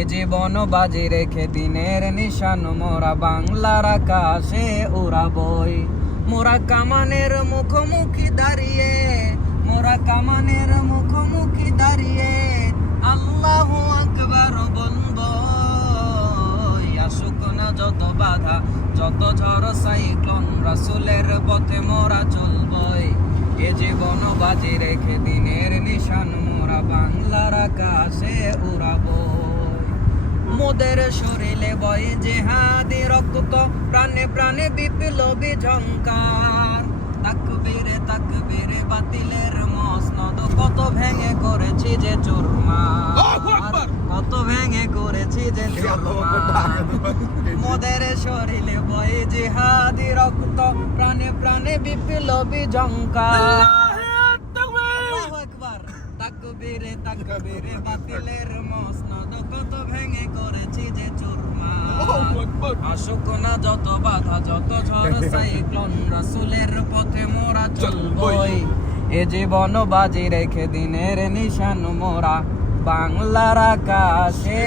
এ জীবন বাজি রেখে দিনের নিশান, মোরা বাংলার আকাশে উড়াবই। মোরা কামানের মুখোমুখি দাঁড়িয়ে, মোরা কামানের মুখোমুখি দাঁড়িয়ে, আল্লাহ আকবার বলব আসুক না যত বাধা, যত ঝড়, সাইক্লোন, রাসুলের পথে মোরা চলবই। এ জীবন বাজি রেখে দিনের নিশান, মোরা বাংলার আকাশে উড়াবো মোদের শরীরে বয় জেহাদি রক্ত প্রাণে প্রাণে বিপ্লবী ঝঙ্কার তাকবীরে তাকবীরে বাতিলের মসনদ কত ভেঙে করেছি যে চুরমার। কত ভেঙে করেছি যে চুরমার। মোদের শরীরে বয় জিহাদি রক্ত প্রাণে প্রাণে বিপ্লবী ঝঙ্কার তাকবীরে তাকবীরে বাতিলের মসনদ। কত ভেঙে করেছি যে চুরমা। আসুক না যত বাধা যত ঝড় সাইক্লোন রাসূলের পথে মোরা চলবই। এ জীবন বাজি রেখে দিনের নিশান মোরা। বাংলার আকাশে